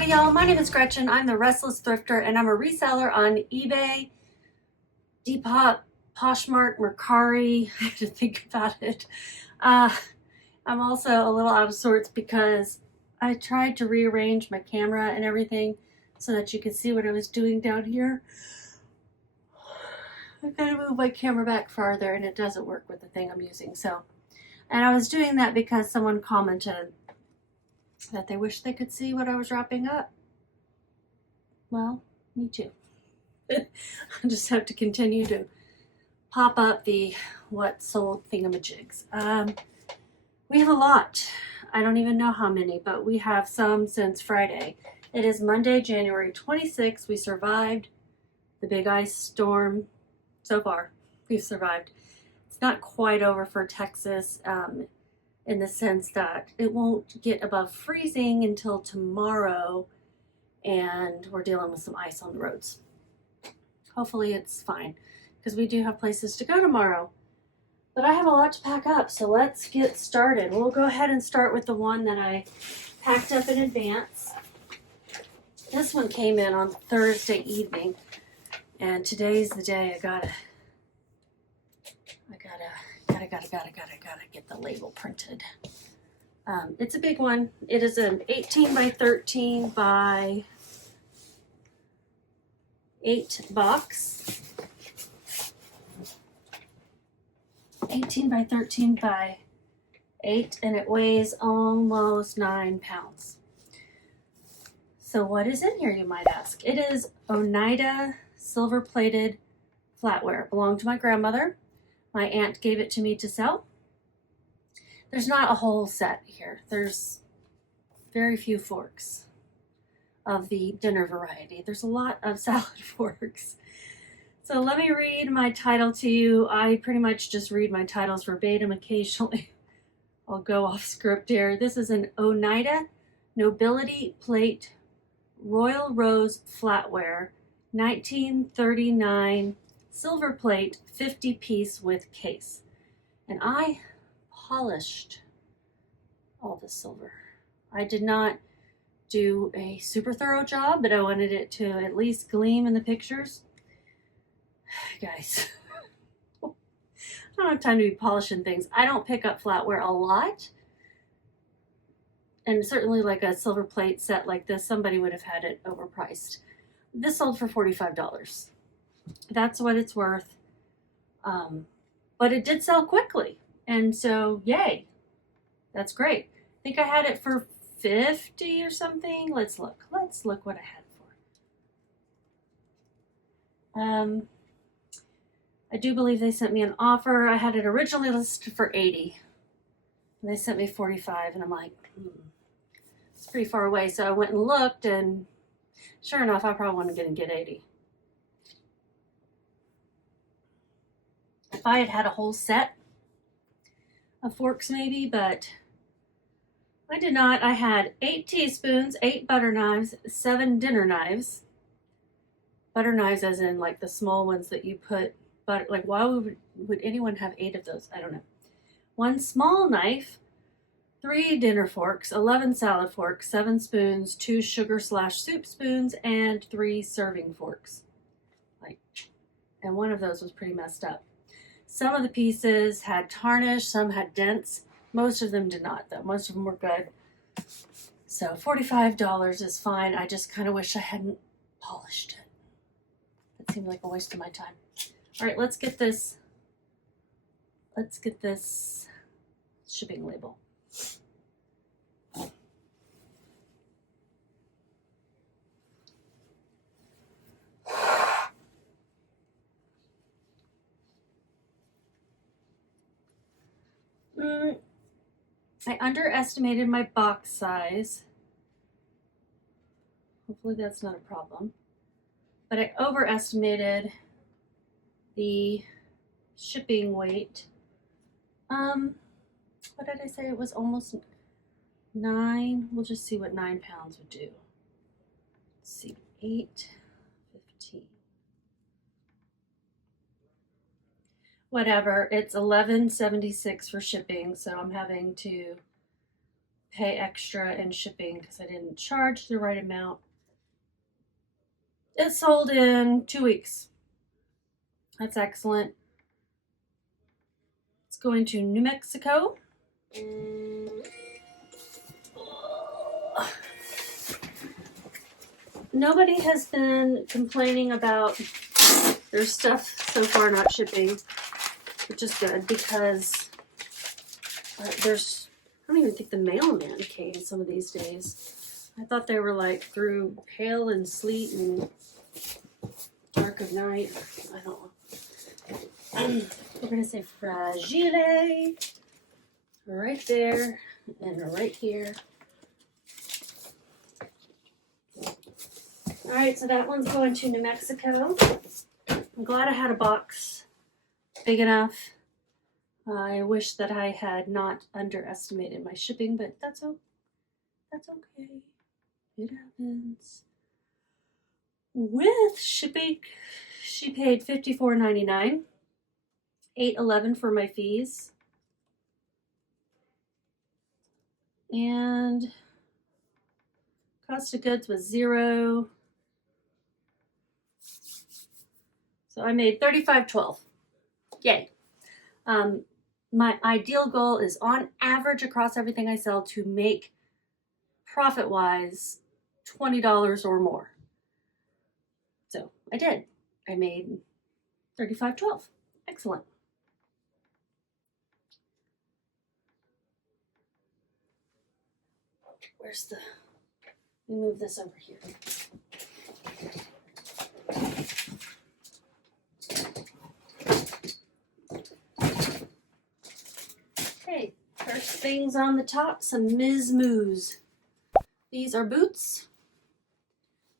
Howdy y'all, my name is Gretchen. I'm the Restless Thrifter and I'm a reseller on eBay, Depop, Poshmark, Mercari. I have to think about it. I'm also a little out of sorts because I tried to rearrange my camera and everything so that you could see what I was doing down here. I've got to move my camera back farther and it doesn't work with the thing I'm using. And I was doing that because someone commented that they wish they could see what I was wrapping up. Well, me too. I just have to continue to pop up the what sold thingamajigs. We have a lot. I don't even know how many, but we have some since Friday. It is Monday, January 26th. We survived the big ice storm. So far, we've survived. It's not quite over for Texas in the sense that it won't get above freezing until tomorrow, and we're dealing with some ice on the roads. Hopefully it's fine because we do have places to go tomorrow. But I have a lot to pack up, so let's get started. We'll go ahead and start with the one that I packed up in advance. This one came in on Thursday evening, and today's the day I gotta get the label printed. It's a big one. It is an 18 by 13 by 8 box. 18 by 13 by 8, and it weighs almost 9 pounds. So what is in here, you might ask? It is Oneida silver plated flatware. It belonged to my grandmother. My aunt gave it to me to sell. There's not a whole set here. There's very few forks of the dinner variety. There's a lot of salad forks. So let me read my title to you. I pretty much just read my titles verbatim. Occasionally I'll go off script here. This is an Oneida Nobility Plate Royal Rose Flatware 1939 silver plate 50 piece with case. And I polished all the silver. I did not do a super thorough job, but I wanted it to at least gleam in the pictures. Guys, I don't have time to be polishing things. I don't pick up flatware a lot. And certainly like a silver plate set like this, somebody would have had it overpriced. This sold for $45. That's what it's worth. But it did sell quickly. And so, yay. That's great. I think I had it for 50 or something. Let's look what I had it for. I do believe they sent me an offer. I had it originally listed for 80. And they sent me 45, and I'm like, it's pretty far away. So I went and looked, and sure enough, I probably wasn't going to get 80. If I had had a whole set of forks maybe, but I did not. I had 8 teaspoons, 8 butter knives, 7 dinner knives. Butter knives as in like the small ones that you put butter, like why would anyone have 8 of those? I don't know. 1 small knife, 3 dinner forks, 11 salad forks, 7 spoons, 2 sugar/soup spoons, and 3 serving forks. And one of those was pretty messed up. Some of the pieces had tarnish, some had dents. Most of them did not, though. Most of them were good. So $45 is fine. I just kind of wish I hadn't polished it. It seemed like a waste of my time. All right, let's get this shipping label. I underestimated my box size. Hopefully that's not a problem. But I overestimated the shipping weight. What did I say? It was almost 9. We'll just see what 9 pounds would do. Let's see, 8, 15. Whatever, it's $11.76 for shipping, so I'm having to pay extra in shipping because I didn't charge the right amount. It sold in 2 weeks. That's excellent. It's going to New Mexico. Nobody has been complaining about their stuff so far not shipping, which is good because I don't even think the mailman came some of these days. I thought they were like through hail and sleet and dark of night. I don't know. We're going to say fragile right there and right here. All right, so that one's going to New Mexico. I'm glad I had a box big enough. I wish that I had not underestimated my shipping, but that's okay. It happens. With shipping, she paid $54.99, $8.11 for my fees, and cost of goods was $0. So I made $35.12. Yay. My ideal goal is on average across everything I sell to make profit-wise $20 or more. So I did. I made $35.12. Excellent. Where's the, let me move this over here. Okay, first things on the top, some Miz Mooz. These are boots.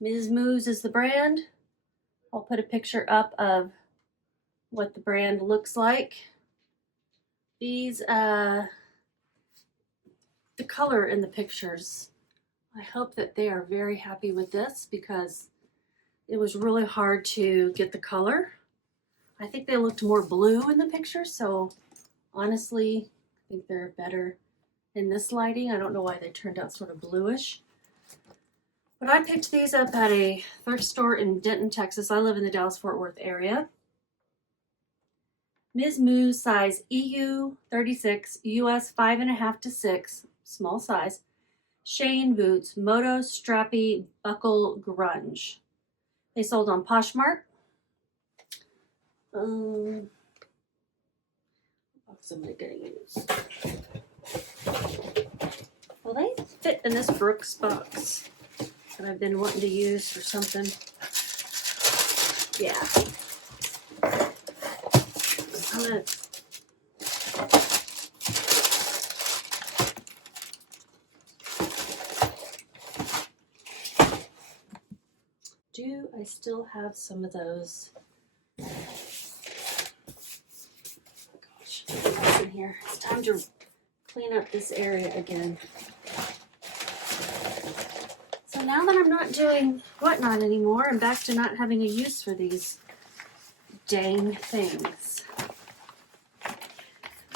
Miz Mooz is the brand. I'll put a picture up of what the brand looks like. These, the color in the pictures, I hope that they are very happy with this because it was really hard to get the color. I think they looked more blue in the picture, so honestly, I think they're better in this lighting. I don't know why they turned out sort of bluish. But I picked these up at a thrift store in Denton, Texas. I live in the Dallas-Fort Worth area. Miz Mooz size EU 36, US 5.5 to 6, small size. Shane boots, Moto Strappy Buckle Grunge. They sold on Poshmark. Box am I gonna use? Well, they fit in this Brooks box that I've been wanting to use for something. Yeah. I'm gonna do I still have some of those? Oh gosh, what's in here? It's time to clean up this area again. So now that I'm not doing whatnot anymore, I'm back to not having a use for these dang things.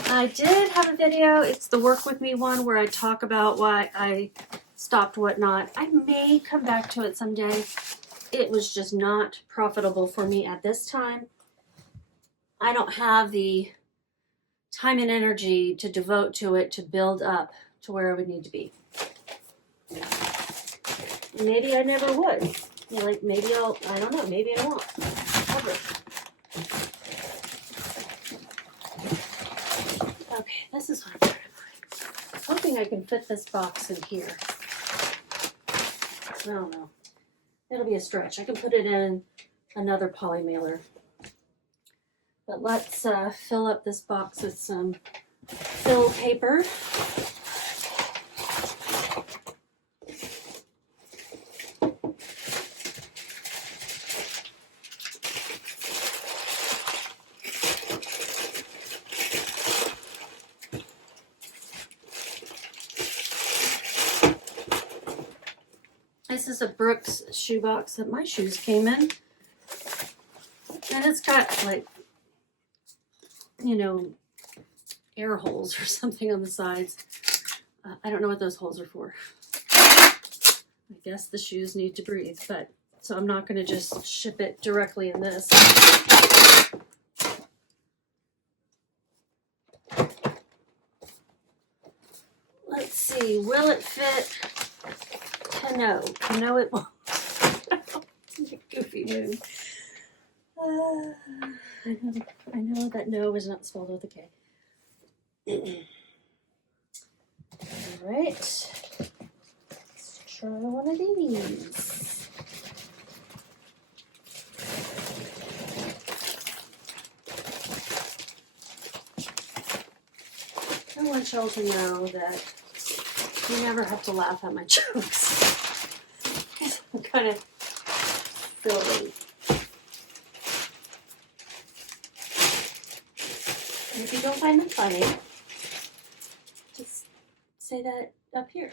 I did have a video, it's the Work With Me one, where I talk about why I stopped whatnot. I may come back to it someday. It was just not profitable for me at this time. I don't have the time and energy to devote to it to build up to where I would need to be. Maybe I never would. Like maybe I don't know, maybe I won't. Ever. Okay, this is what I'm trying to find. I'm hoping I can fit this box in here. I don't know. It'll be a stretch. I can put it in another poly mailer. But let's fill up this box with some fill paper. This is a Brooks shoebox that my shoes came in. And it's got like, you know, air holes or something on the sides. I don't know what those holes are for. I guess the shoes need to breathe, but so I'm not going to just ship it directly in this. Let's see, will it fit? No, no it won't. Goofy moon. I know that no is not spelled with a K. All right, let's try one of these. I want y'all to know that you never have to laugh at my jokes. I'm kind of silly. And if you don't find them funny, just say that up here.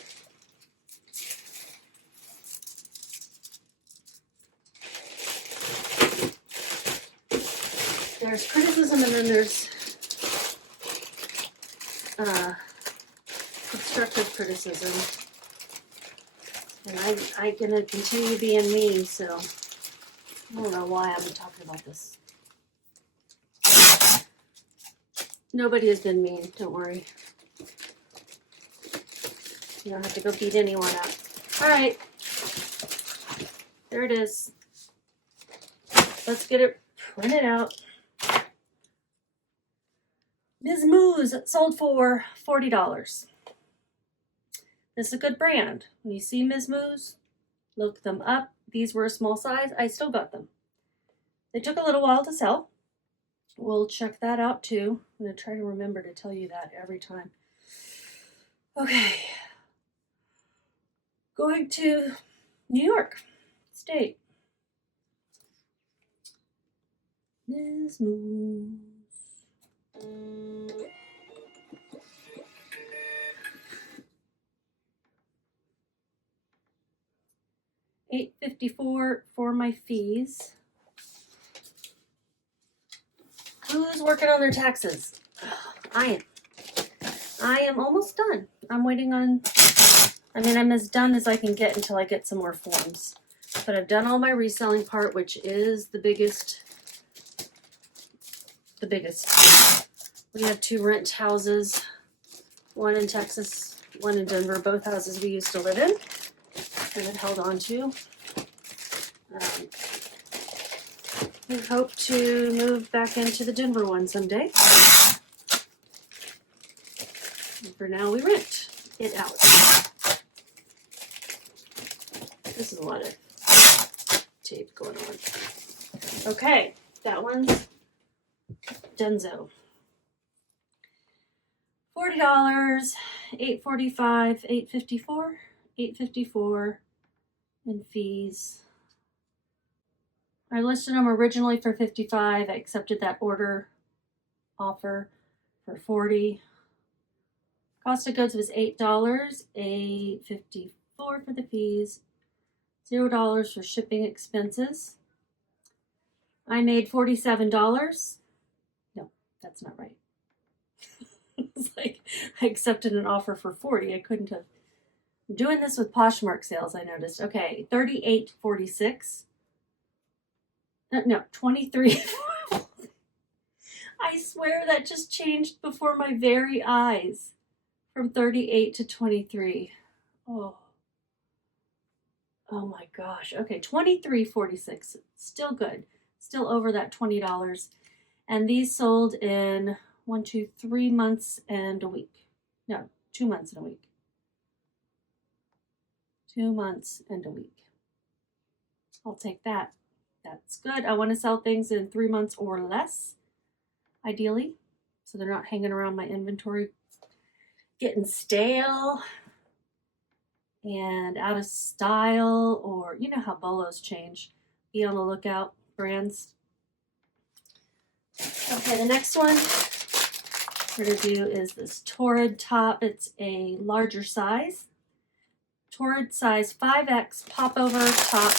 There's criticism and then there's constructive criticism. And I'm gonna continue being mean, so I don't know why I'm talking about this. Nobody has been mean, don't worry. You don't have to go beat anyone up. All right, there it is. Let's get it printed out. Miz Mooz sold for $40. This is a good brand. When you see Miz Mooz, look them up. These were a small size. I still got them. They took a little while to sell. We'll check that out too. I'm going to try to remember to tell you that every time. Okay. Going to New York State. Miz Mooz. $8.54 for my fees. Who's working on their taxes? I am almost done. I'm waiting on, I'm as done as I can get until I get some more forms. But I've done all my reselling part, which is the biggest. We have 2 rent houses, one in Texas, one in Denver, both houses we used to live in and had held on to. We hope to move back into the Denver one someday. And for now, we rent it out. This is a lot of tape going on. Okay, that one's Denzo. $40, $8.45, $8.54, $8.54 in fees. I listed them originally for $55. I accepted that order offer for $40. Cost of goods was $8, $8.54 for the fees, $0 for shipping expenses. I made $47. No, that's not right. It's like I accepted an offer for $40. I couldn't have. I'm doing this with Poshmark sales, I noticed. Okay, $38.46. No, 23. I swear that just changed before my very eyes from 38 to 23. Oh my gosh. Okay, $23.46. Still good. Still over that $20. And these sold in 3 months and a week. No, 2 months and a week. 2 months and a week. I'll take that. That's good. I want to sell things in 3 months or less, ideally, so they're not hanging around my inventory, getting stale and out of style, or you know how bolos change. Be on the lookout, brands. Okay, the next one we're going to do is this Torrid top. It's a larger size. Torrid size 5X popover top,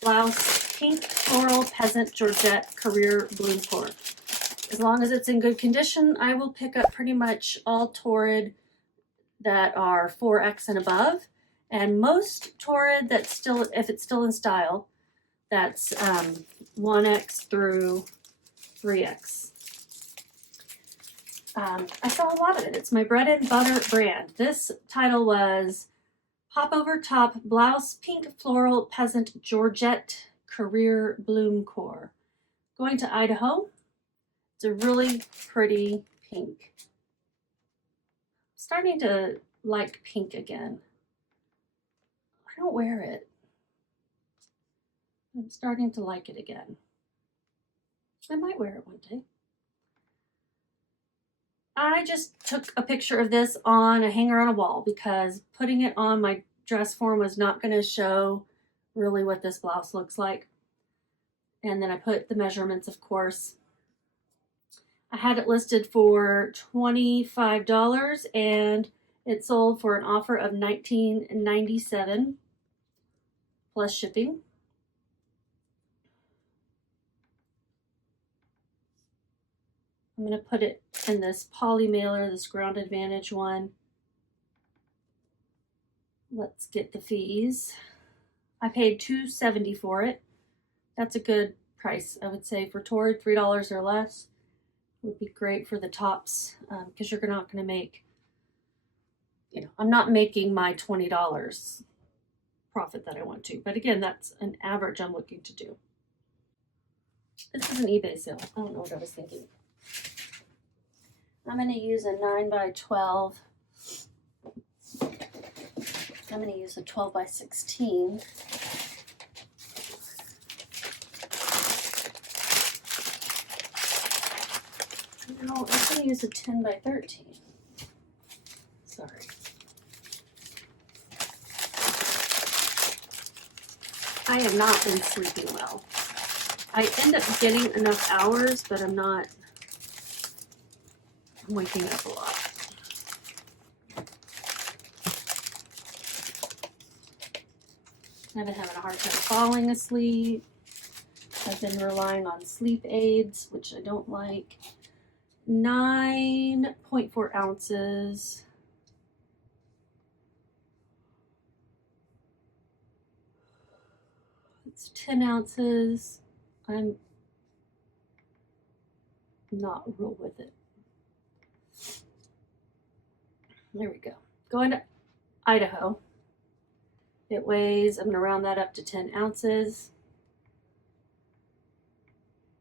blouse, pink floral peasant georgette career blue cord. As long as it's in good condition, I will pick up pretty much all Torrid that are 4X and above. And most Torrid that's still, if it's still in style, that's 1X through 3X. I saw a lot of it. It's my bread and butter brand. This title was Pop Over Top Blouse Pink Floral Peasant Georgette Career Bloom Core. Going to Idaho. It's a really pretty pink. I'm starting to like pink again. I don't wear it. I'm starting to like it again. I might wear it one day. I just took a picture of this on a hanger on a wall because putting it on my dress form was not going to show really what this blouse looks like. And then I put the measurements, of course. I had it listed for $25 and it sold for an offer of $19.97 plus shipping. I'm going to put it in this poly mailer, this Ground Advantage one. Let's get the fees. I paid $2.70 for it. That's a good price, I would say, for Torrid. $3 or less would be great for the tops, because you're not going to make, you know, I'm not making my $20 profit that I want to. But again, that's an average I'm looking to do. This is an eBay sale. I don't know what I was thinking. I'm going to use a 9x12. I'm going to use a 12x16. No, I'm going to use a 10x13. Sorry. I have not been sleeping well. I end up getting enough hours, but I'm waking up a lot. I've been having a hard time falling asleep. I've been relying on sleep aids, which I don't like. 9.4 ounces. It's 10 ounces. I'm not real with it. There we go. Going to Idaho. It weighs, I'm going to round that up to 10 ounces.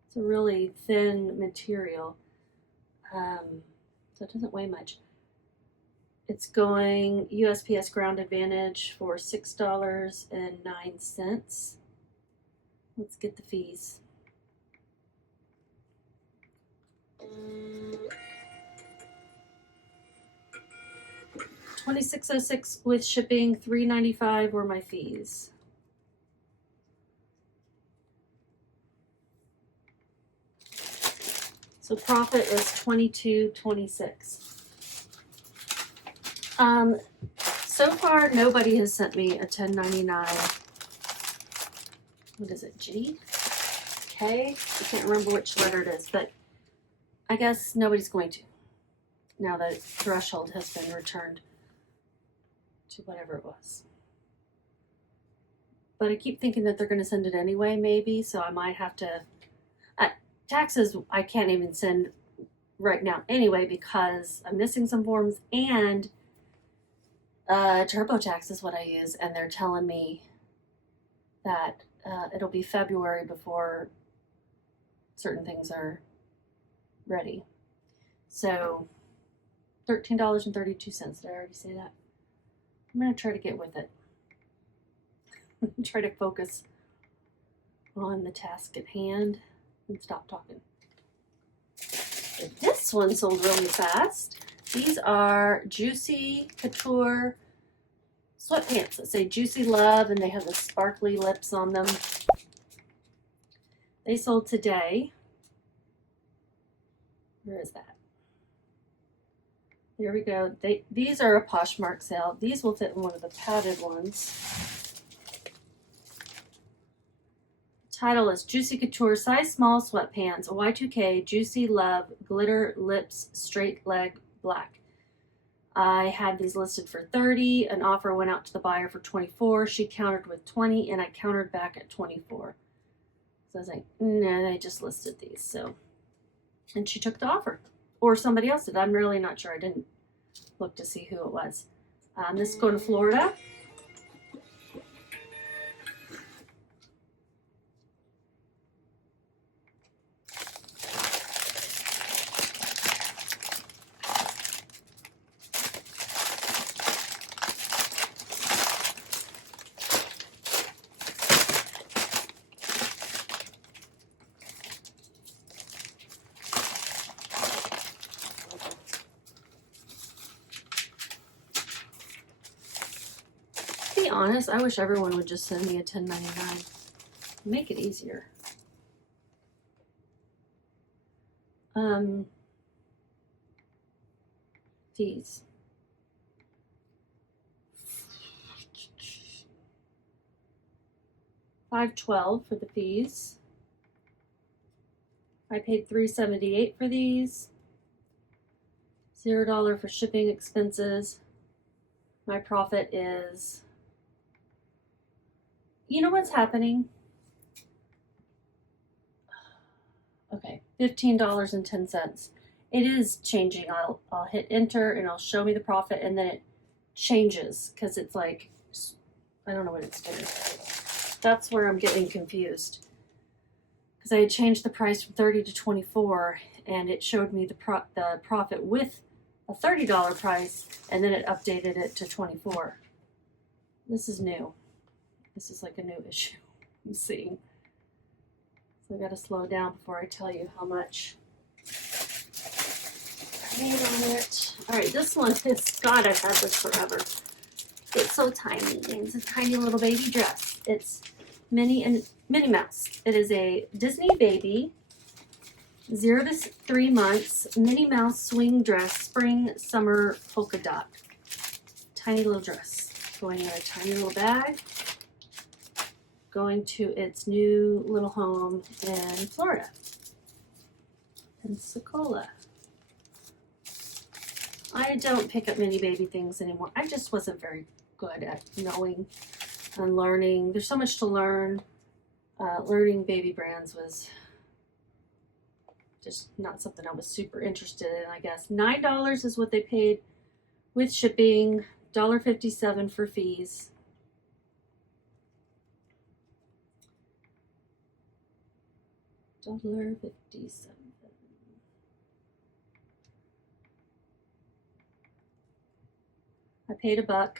It's a really thin material. So it doesn't weigh much. It's going USPS Ground Advantage for $6.09. Let's get the fees. $26.06 with shipping, $3.95 were my fees. So profit was $22.26. So far nobody has sent me a 1099. What is it, G? K? I can't remember which letter it is, but I guess nobody's going to. Now that threshold has been returned to whatever it was. But I keep thinking that they're going to send it anyway, maybe, so I might have to. Taxes I can't even send right now anyway because I'm missing some forms, and TurboTax is what I use, and they're telling me that it'll be February before certain things are ready. So $13.32. Did I already say that? I'm going to try to get with it. Try to focus on the task at hand and stop talking. This one sold really fast. These are Juicy Couture sweatpants that say Juicy Love, and they have the sparkly lips on them. They sold today. Where is that? There we go. These are a Poshmark sale. These will fit in one of the padded ones. Title is Juicy Couture Size Small Sweatpants, Y2K, Juicy Love, Glitter Lips, Straight Leg Black. I had these listed for 30. An offer went out to the buyer for 24. She countered with 20 and I countered back at 24. So I was like, no, they just listed these. So, and she took the offer, or somebody else did. I'm really not sure. I didn't look to see who it was. This is going to Florida. To be honest, I wish everyone would just send me a 1099. Make it easier. Fees. $5.12 for the fees. I paid $3.78 for these. $0 for shipping expenses. My profit is, you know what's happening? Okay, $15.10. It is changing. I'll hit enter and it'll show me the profit, and then it changes because it's like, I don't know what it's doing. That's where I'm getting confused, because I had changed the price from 30 to 24 and it showed me the profit with a $30 price, and then it updated it to 24. This is new. This is like a new issue I'm seeing. So I gotta slow down before I tell you how much I made on it. All right, this one is, God, I've had this forever. It's so tiny. It's a tiny little baby dress. It's Minnie Mouse. It is a Disney baby, 0 to 3 months, Minnie Mouse swing dress, spring, summer, polka dot. Tiny little dress. Going in a tiny little bag. Going to its new little home in Florida, Pensacola. I don't pick up mini baby things anymore. I just wasn't very good at knowing and learning. There's so much to learn. Learning baby brands was just not something I was super interested in, I guess. $9 is what they paid with shipping, $1.57 for fees. $1.57. I paid $1.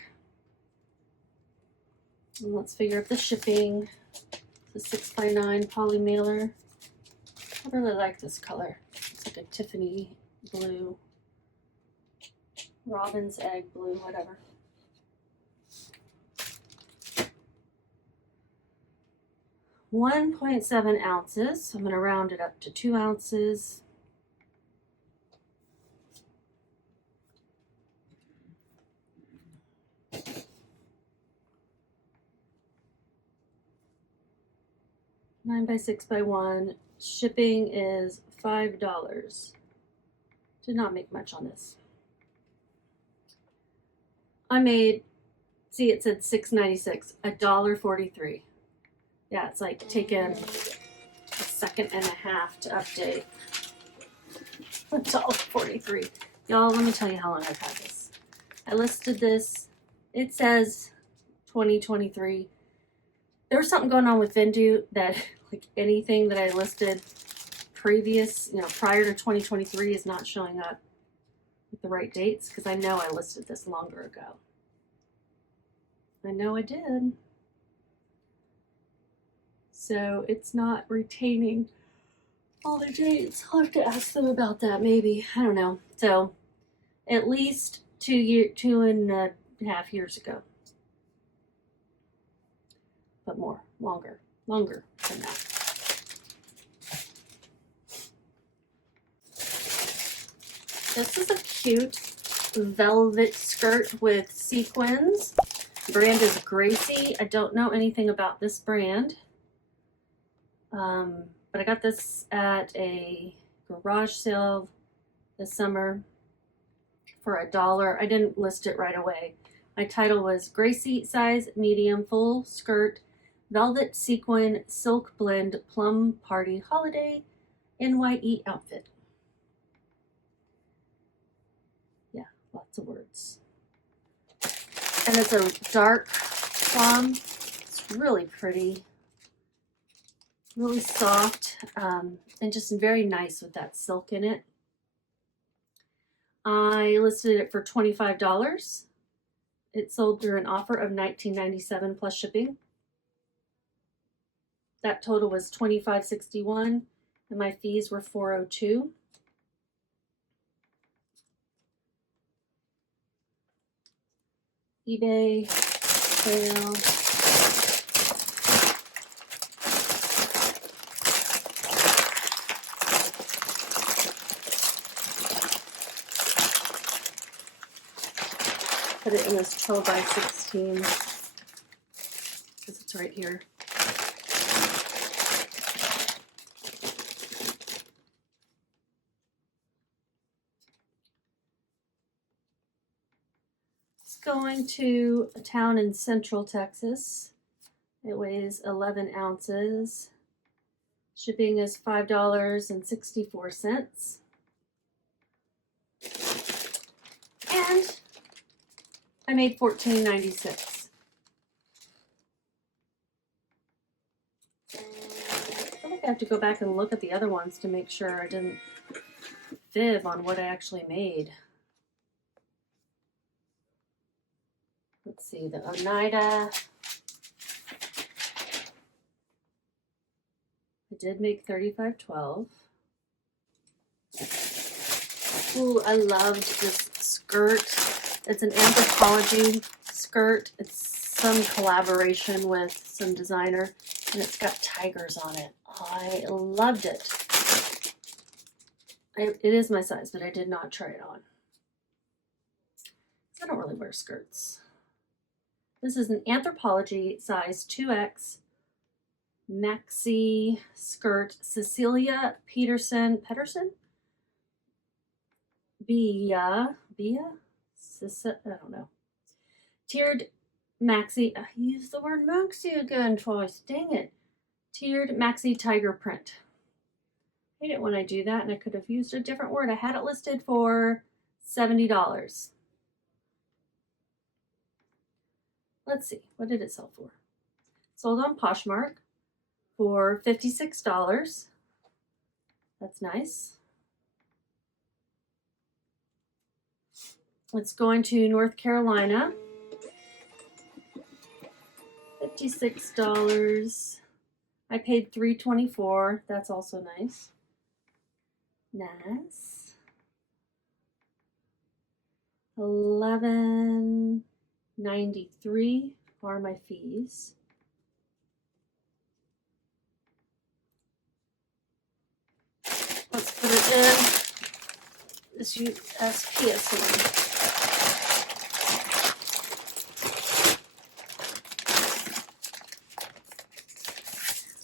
And let's figure out the shipping. It's a 6x9 poly mailer. I really like this color. It's like a Tiffany blue, robin's egg blue, whatever. $1.7 ounces. I'm going to round it up to 2 ounces. $9 by $6 by $1. Shipping is $5. Did not make much on this. I made, see, it said $6.96, $1.43. Yeah, it's like taken a second and a half to update. $1.43. Y'all, let me tell you how long I've had this. I listed this. It says 2023. There was something going on with Vendoo that, like, anything that I listed previous, prior to 2023 is not showing up with the right dates, because I know I listed this longer ago. I know I did. So it's not retaining all the dates. I'll have to ask them about that, maybe. I don't know. So at least 2.5 years ago. But longer than that. This is a cute velvet skirt with sequins. The brand is Gracie. I don't know anything about this brand. But I got this at a garage sale this summer for $1. I didn't list it right away. My title was Gracie size medium full skirt velvet sequin silk blend plum party holiday NYE outfit. Yeah, lots of words. And it's a dark plum. It's really pretty, really soft, and just very nice with that silk in it. I listed it for $25. It sold through an offer of $19.97 plus shipping. That total was $25.61, and my fees were $4.02. eBay sale. Put it in this 12 by 16 because it's right here. Going to a town in Central Texas. It weighs 11 ounces. Shipping is $5.64. And I made $14.96. I feel like I have to go back and look at the other ones to make sure I didn't fib on what I actually made. Let's see, the Oneida. I did make $35.12. Ooh, I loved this skirt. It's an Anthropologie skirt. It's some collaboration with some designer, and it's got tigers on it. I loved it. It is my size, but I did not try it on. I don't really wear skirts. This is an Anthropologie size 2X maxi skirt, Cecilia Pedersen, I don't know. Tiered maxi, I used the word maxi again twice, dang it. Tiered maxi tiger print. I hate it when I do that, and I could have used a different word. I had it listed for $70. Let's see, what did it sell for? Sold on Poshmark for $56. That's nice. It's going to North Carolina. $56. I paid $3.24. That's also nice. Nice. $11.93 are my fees. Let's put it in this USPS.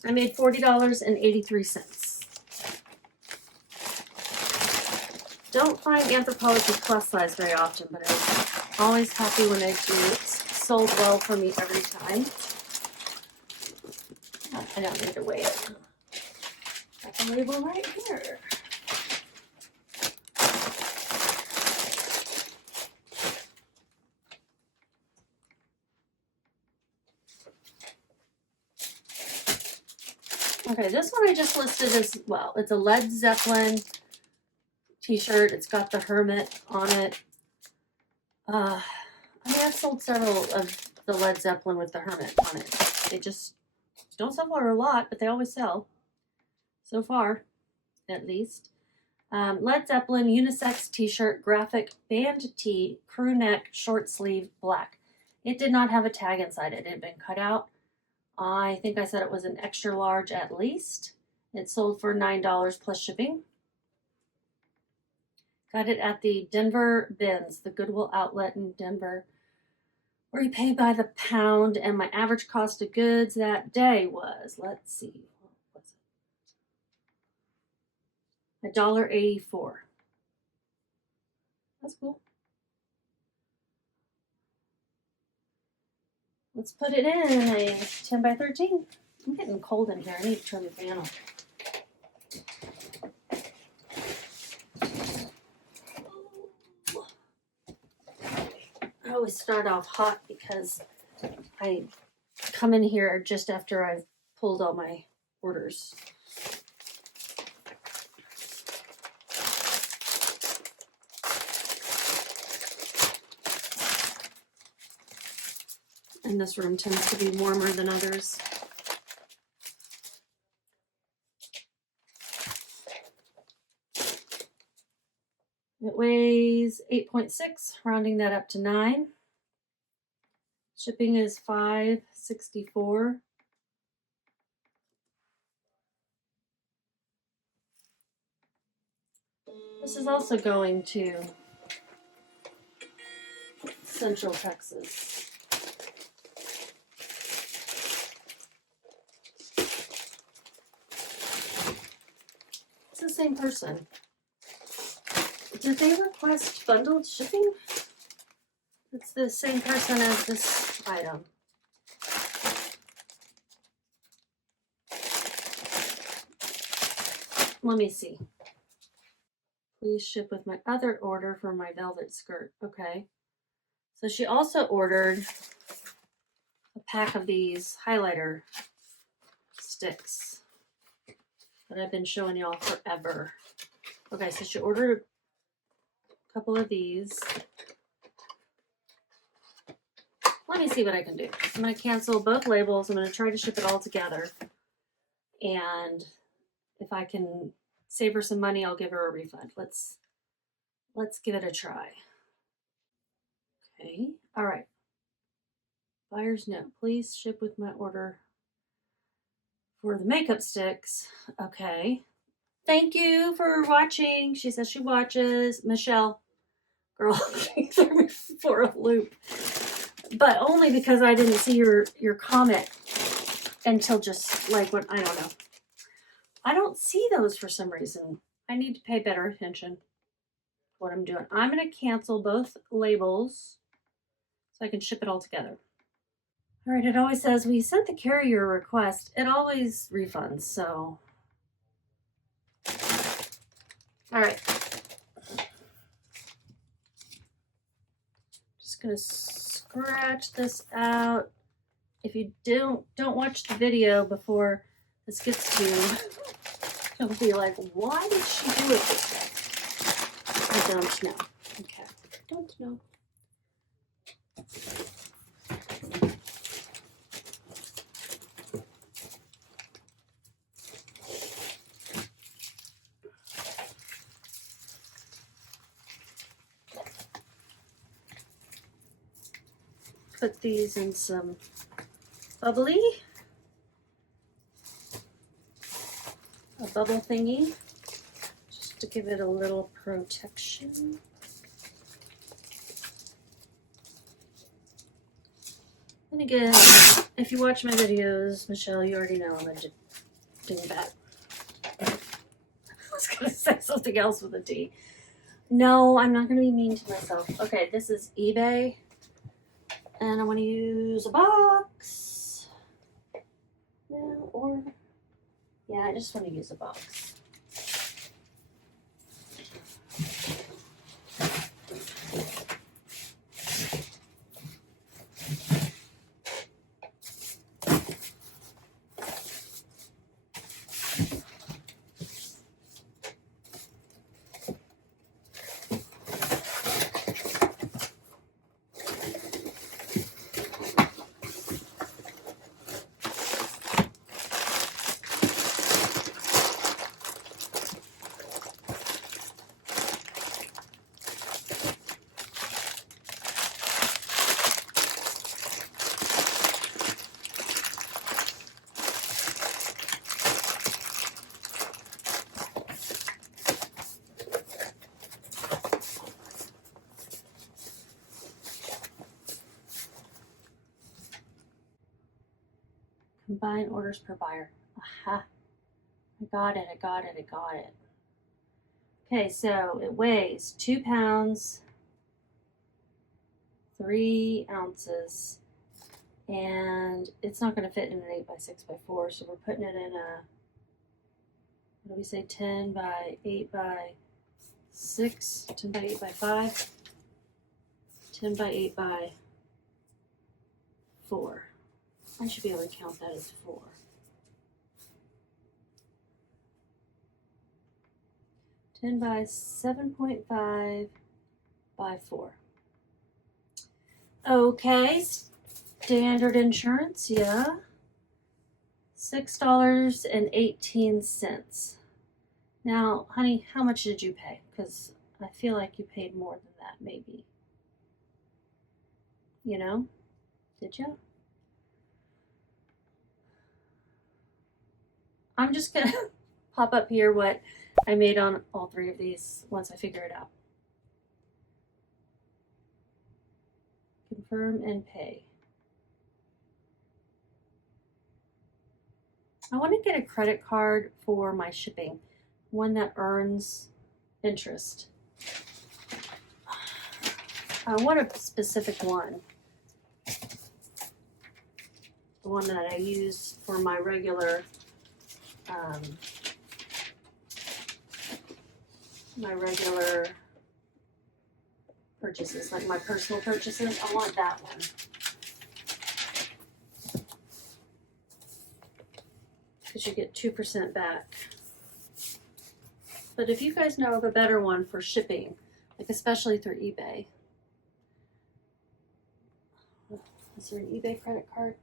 I made $40.83. Don't find Anthropologie plus size very often, but I'm always happy when I do. It's sold well for me every time. I don't need to weigh it. I can label right here. Okay, this one I just listed as well. It's a Led Zeppelin t-shirt. It's got the hermit on it. I mean, I've sold several of the Led Zeppelin with the hermit on it. They just don't sell for a lot, but they always sell. So far, at least. Led Zeppelin unisex t-shirt, graphic band tee, crew neck, short sleeve, black. It did not have a tag inside it. It had been cut out. I think I said it was an extra large at least. It sold for $9 plus shipping. Got it at the Denver Bins, the Goodwill outlet in Denver, where you pay by the pound, and my average cost of goods that day was, let's see, what was it? $1.84. That's cool. let's put it in a 10 by 13. I'm getting cold in here. I need to turn the fan on. I always start off hot because I come in here just after I've pulled all my orders. And this room tends to be warmer than others. It weighs 8.6, rounding that up to 9. Shipping is $5.64. This is also going to Central Texas. It's the same person. Did they request bundled shipping? It's the same person as this item. Let me see. Please ship with my other order for my velvet skirt. Okay. So she also ordered a pack of these highlighter sticks that I've been showing y'all forever. Okay, so she ordered a couple of these. Let me see what I can do. I'm going to cancel both labels. I'm going to try to ship it all together. And if I can save her some money, I'll give her a refund. Let's give it a try. Okay. All right. Buyer's note. Please ship with my order for the makeup sticks. Okay. Thank you for watching. She says she watches. Michelle, girl, she threw me for a loop. But only because I didn't see your comment until just like when, I don't know. I don't see those for some reason. I need to pay better attention to what I'm doing. I'm going to cancel both labels so I can ship it all together. All right, it always says we sent the carrier request. It always refunds, so. All right. Just going to scratch this out. If you don't watch the video before this gets to you, you'll be like, why did she do it this way? I don't know. Okay, don't know. Put these in some bubbly, a bubble thingy, just to give it a little protection. And again, if you watch my videos, Michelle, you already know I'm a dingbat. I was going to say something else with a D. No, I'm not going to be mean to myself. Okay, this is eBay. And I want to use a box. No, or, yeah, I just want to use a box. Combine orders per buyer. Aha. I got it. Okay, so it weighs 2 pounds, 3 ounces, and it's not going to fit in an 8x6x4, so we're putting it in a, what do we say, 10 by 8x6, 10 by 8x5, 10 by 8x4. I should be able to count that as 4. 10 by 7.5 by 4. Okay, standard insurance, yeah. $6.18. Now, honey, how much did you pay? Because I feel like you paid more than that, maybe. You know? Did you? I'm just gonna pop up here what I made on all 3 of these once I figure it out. Confirm and pay. I want to get a credit card for my shipping, one that earns interest. I want a specific one. The one that I use for my regular purchases, like my personal purchases. I want that one. Because you get 2% back. But if you guys know of a better one for shipping, like especially through eBay. Is there an eBay credit card?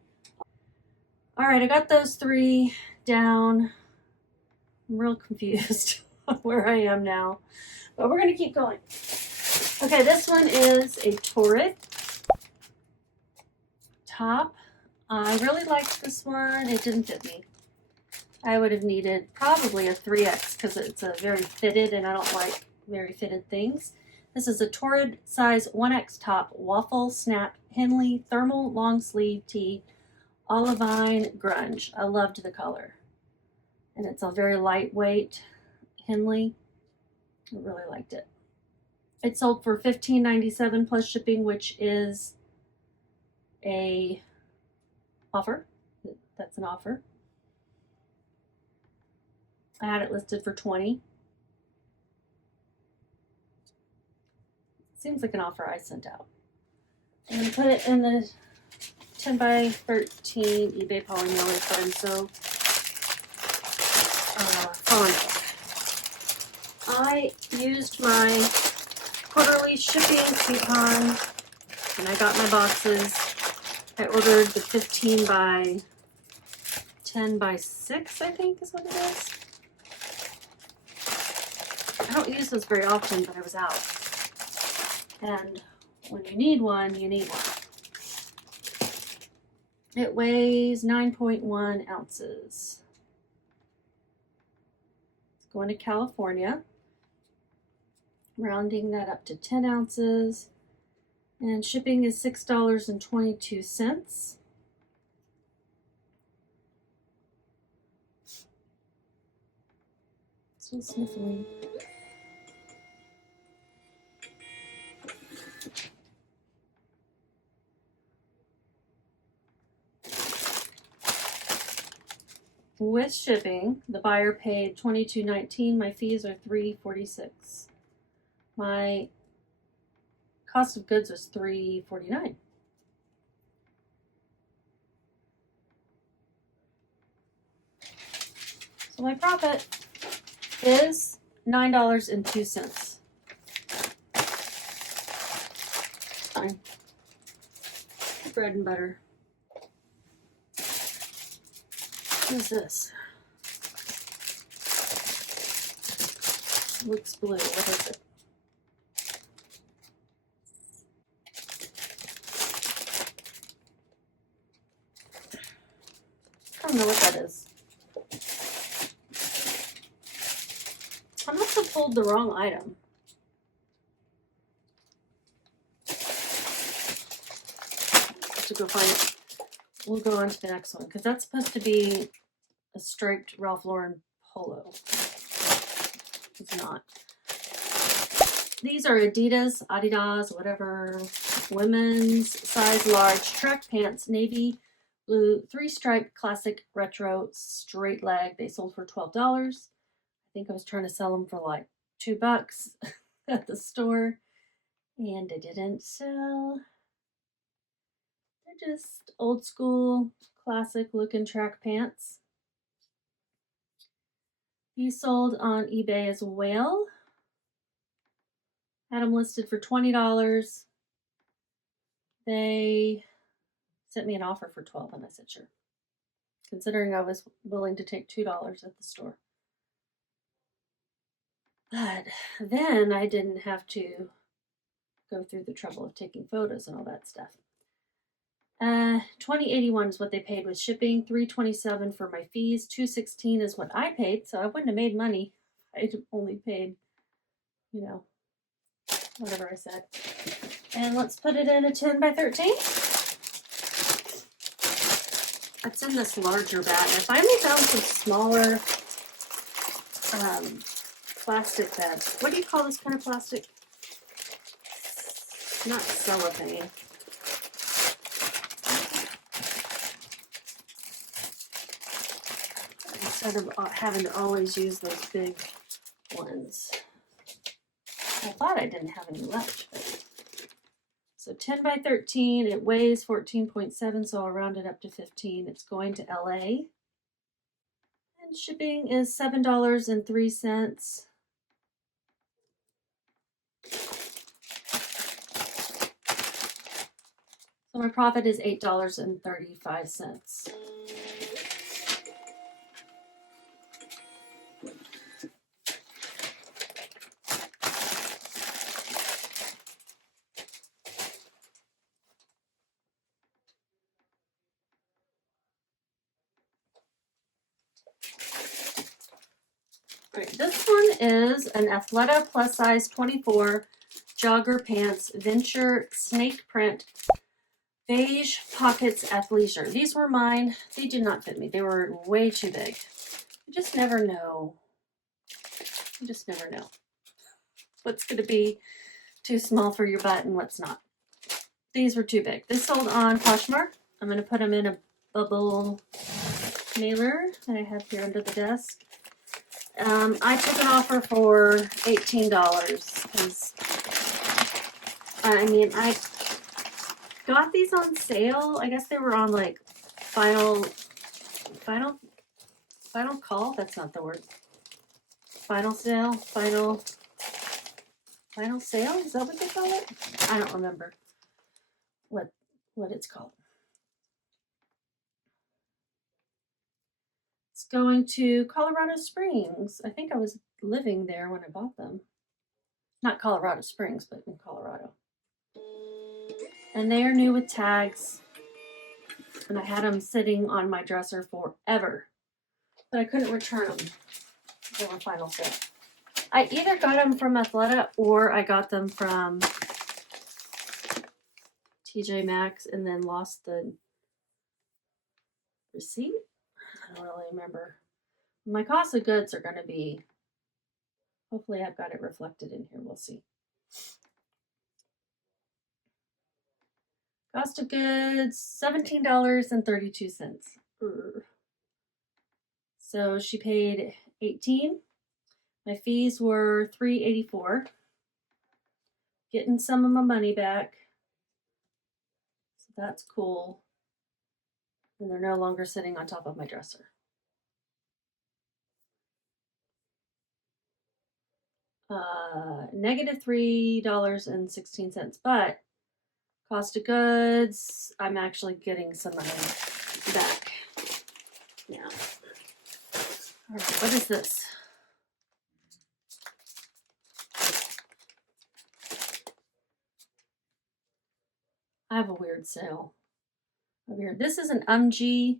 All right, I got those 3 down. I'm real confused where I am now, but we're gonna keep going. Okay, this one is a Torrid top. I really liked this one. It didn't fit me. I would have needed probably a 3X because it's a very fitted, and I don't like very fitted things. This is a Torrid size 1X top, waffle snap Henley thermal long sleeve tee, olivine grunge. I loved the color, and it's a very lightweight Henley. I really liked it. It sold for $15.97 plus shipping, which is a offer. That's an offer. I had it listed for $20. Seems like an offer I sent out. I'm gonna put it in the 10 by 13 eBay polymailers that I'm so fond of. I used my quarterly shipping coupon and I got my boxes. I ordered the 15 by 10 by 6, I think is what it is. I don't use those very often, but I was out. And when you need one, you need one. It weighs 9.1 ounces. It's going to California. Rounding that up to 10 ounces. And shipping is $6.22. Still sniffling. With shipping, the buyer paid $22.19. My fees are $3.46. My cost of goods was $3.49. So my profit is $9.02. Fine. Bread and butter. What is this? Looks blue. What is it? I don't know what that is. I must have pulled the wrong item. I have to go find it. We'll go on to the next one because that's supposed to be a striped Ralph Lauren polo. It's not. These are Adidas, whatever. women's size large track pants, navy blue, 3-stripe classic retro straight leg. They sold for $12. I think I was trying to sell them for like $2 at the store, and they didn't sell. They're just old school, classic looking track pants. These sold on eBay as well. Had them listed for $20. They sent me an offer for $12, and I said sure, considering I was willing to take $2 at the store. But then I didn't have to go through the trouble of taking photos and all that stuff. $20.81 is what they paid with shipping, $3.27 for my fees, $2.16 is what I paid, so I wouldn't have made money. I only paid, you know, whatever I said. And let's put it in a 10 by 13. It's in this larger bag. I finally found some smaller plastic bags. What do you call this kind of plastic? Not cellophane. Instead of having to always use those big ones. I thought I didn't have any left. But... So 10 by 13, it weighs 14.7, so I'll round it up to 15. It's going to LA. And shipping is $7.03. So my profit is $8.35. Right, this one is an Athleta plus size 24 jogger pants, Venture snake print, beige pockets athleisure. These were mine. They did not fit me. They were way too big. You just never know. You just never know what's going to be too small for your butt and what's not. These were too big. They sold on Poshmark. I'm going to put them in a bubble mailer that I have here under the desk. I took an offer for $18 because, I mean, I got these on sale. I guess they were on like final call. That's not the word. Final sale. Is that what they call it? I don't remember what it's called. Going to Colorado Springs. I think I was living there when I bought them. Not Colorado Springs, but in Colorado. And they are new with tags. And I had them sitting on my dresser forever. But I couldn't return them. They were final sale. I either got them from Athleta or I got them from TJ Maxx and then lost the receipt. I don't really remember. My cost of goods are going to be, hopefully I've got it reflected in here. We'll see. Cost of goods, $17.32. So she paid $18. My fees were $3.84. Getting some of my money back. So that's cool. And they're no longer sitting on top of my dresser. Negative $3.16, but cost of goods, I'm actually getting some money back now. All right, what is this? I have a weird sale over here. This is an Umgee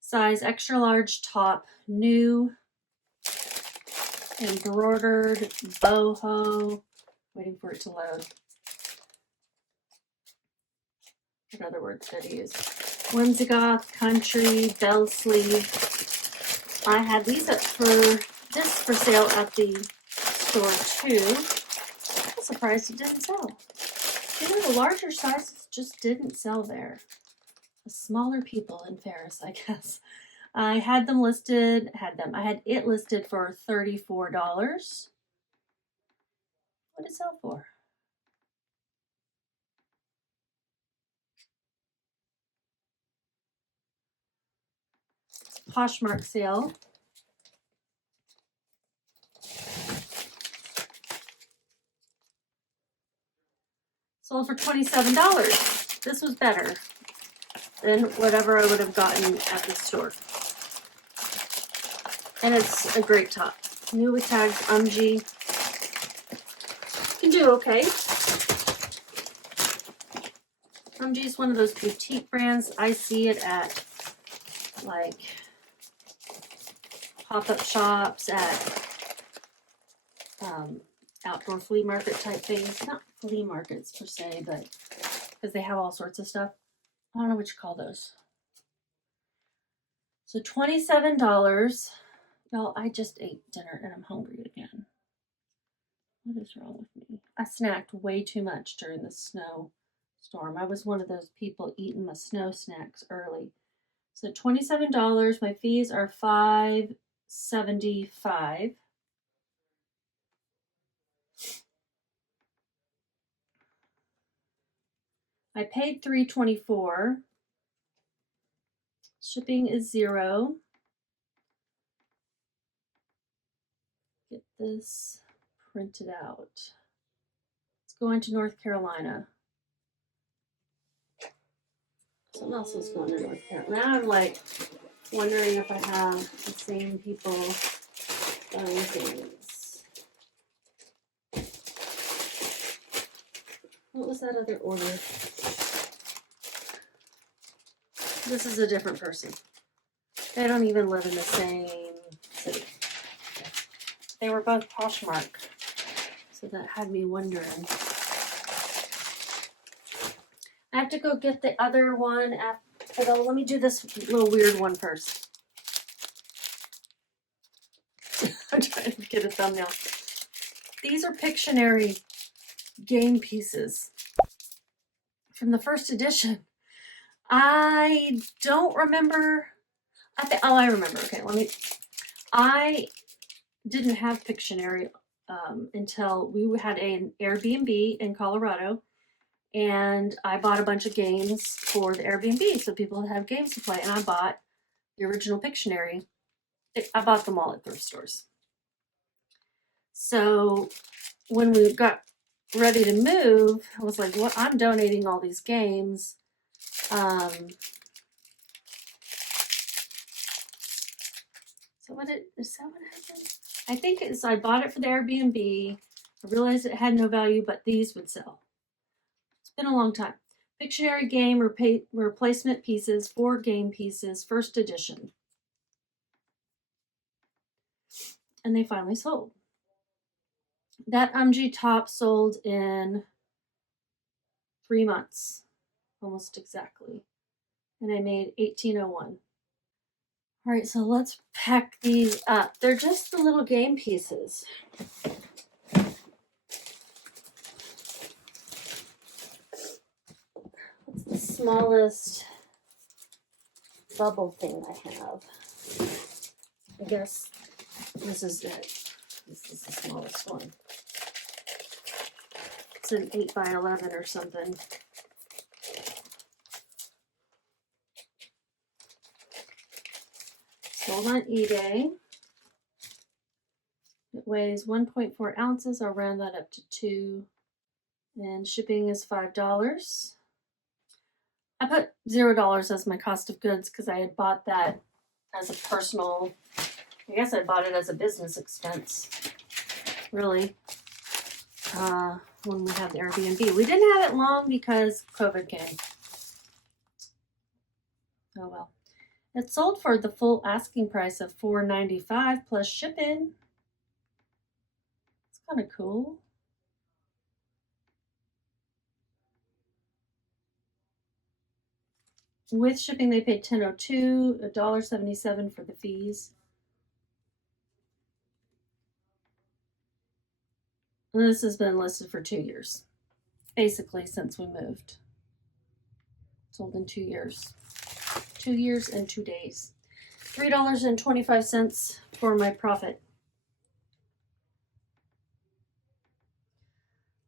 size extra large top, new embroidered boho. Waiting for it to load. What other words did I use? Whimsy goth, country, bell sleeve. I had these up for sale at the store too. I'm surprised it didn't sell. You know, the larger sizes just didn't sell there. The smaller people in Ferris, I guess. I had them listed, I had it listed for $34. What did it sell for? Poshmark sale. Sold for $27. This was better than whatever I would have gotten at the store. And it's a great top. New with tags, Umgee. You can do okay. Umgee is one of those boutique brands. I see it at like pop-up shops, at outdoor flea market type things. Not flea markets per se, but because they have all sorts of stuff. I don't know what you call those. So $27. Y'all, I just ate dinner and I'm hungry again. What is wrong with me? I snacked way too much during the snowstorm. I was one of those people eating my snow snacks early. So $27. My fees are $5.75. I paid $3.24. Shipping is $0. Get this printed out. It's going to North Carolina. Something else is going to North Carolina. Now I'm like wondering if I have the same people buying things. What was that other order? This is a different person. They don't even live in the same city. They were both Poshmark, so that had me wondering. I have to go get the other one after, though. Let me do this little weird one first. I'm trying to get a thumbnail. These are Pictionary game pieces from the first edition. I don't remember. I remember. Okay, I didn't have Pictionary until we had an Airbnb in Colorado, and I bought a bunch of games for the Airbnb so people would have games to play, and I bought the original Pictionary. I bought them all at thrift stores. So when we got ready to move, I was like, "What? I'm donating all these games." So is that what happened? I think it's, I bought it for the Airbnb. I realized it had no value, but these would sell. It's been a long time. Pictionary game replacement pieces, 4 game pieces, first edition. And they finally sold. That Umgee top sold in 3 months, almost exactly. And I made $18.01. All right, so let's pack these up. They're just the little game pieces. What's the smallest bubble thing I have? I guess this is it. This is the smallest one. It's an 8x11 or something. Sold on eBay. It weighs 1.4 ounces. I'll round that up to 2. And shipping is $5. I put $0 as my cost of goods because I had bought that as a personal, I guess I bought it as a business expense, really, when we had the Airbnb. We didn't have it long because COVID came. Oh well. It sold for the full asking price of $4.95 plus shipping. It's kind of cool. With shipping, they paid $10.02, $1.77 for the fees. And this has been listed for 2 years. basically since we moved. Sold in 2 years. 2 years and 2 days. $3.25 for my profit.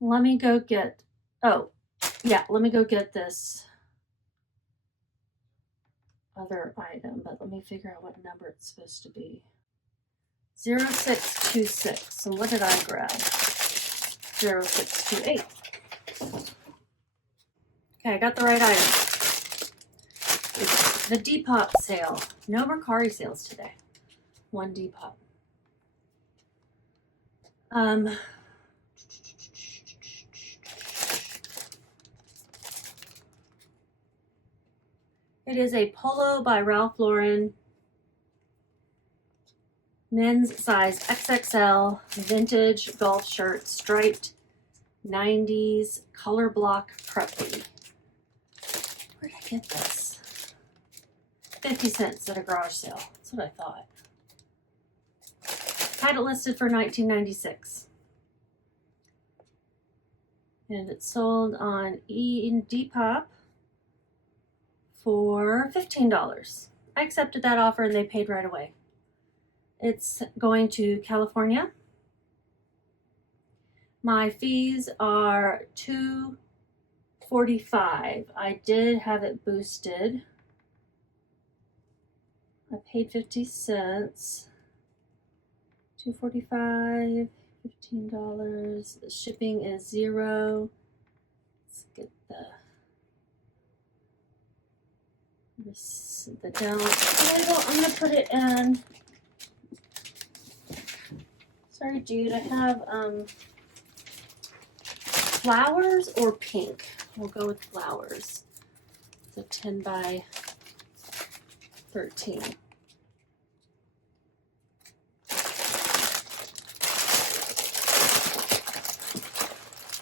Let me go get, oh, yeah, let me go get this other item, but let me figure out what number it's supposed to be. 0626. And what did I grab? 0628. Okay, I got the right item. It's the Depop sale. No Mercari sales today. One Depop. It is a polo by Ralph Lauren. Men's size XXL, vintage golf shirt, striped 90s color block preppy. Where did I get this? 50 cents at a garage sale. That's what I thought. Had it listed for $19.96. And it's sold on Depop for $15. I accepted that offer and they paid right away. It's going to California. My fees are $2.45. I did have it boosted. I paid 50 cents. $2.45, $15. The shipping is $0. Let's get the down label. I'm gonna put it in. Sorry, dude. I have flowers or pink. We'll go with flowers. It's a 10 by 13.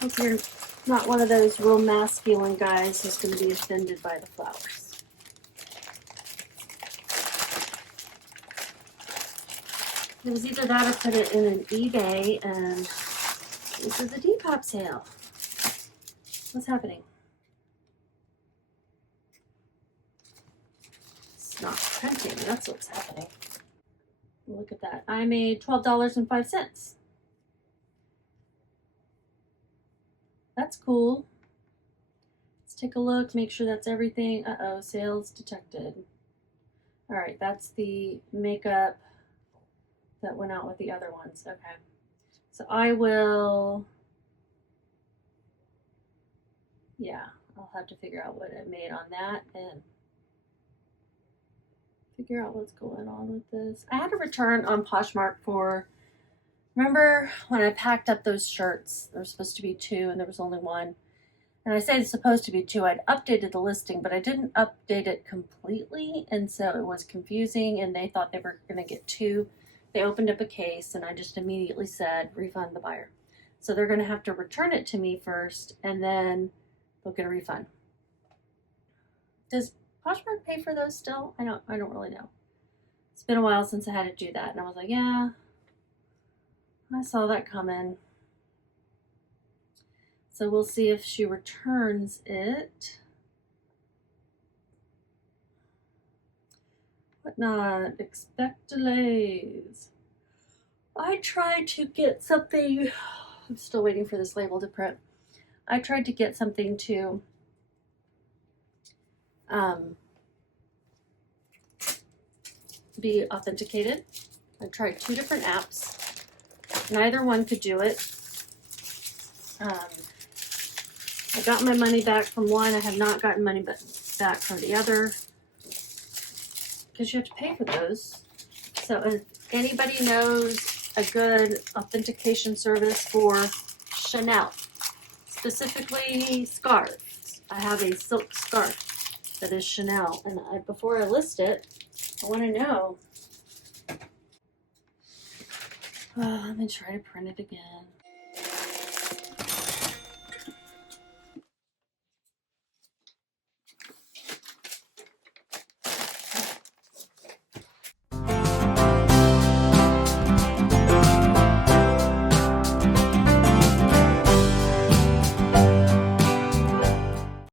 Hope you're not one of those real masculine guys who's going to be offended by the flowers. It was either that or put it in an eBay, and this is a Depop sale. What's happening? It's not printing. That's what's happening. Look at that. I made $12.05. That's cool. Let's take a look, make sure that's everything. Uh-oh, sales detected. All right, that's the makeup that went out with the other ones. Okay. So I will, yeah, I'll have to figure out what it made on that and figure out what's going on with this. I had a return on Poshmark for, remember when I packed up those shirts? There was supposed to be 2 and there was only 1. And I say it's supposed to be 2. I'd updated the listing, but I didn't update it completely. And so it was confusing and they thought they were going to get 2. They opened up a case and I just immediately said, refund the buyer. So they're going to have to return it to me first and then they'll get a refund. Does Poshmark pay for those still? I don't really know. It's been a while since I had to do that. And I was like, yeah, I saw that coming. So we'll see if she returns it. Whatnot, expect delays. I tried to get something, I'm still waiting for this label to print. I tried to get something to be authenticated. I tried 2 different apps. Neither one could do it. I got my money back from one. I have not gotten money back from the other because you have to pay for those. So if anybody knows a good authentication service for Chanel, specifically scarves, I have a silk scarf that is Chanel, and before I list it, I want to know. Let me try to print it again.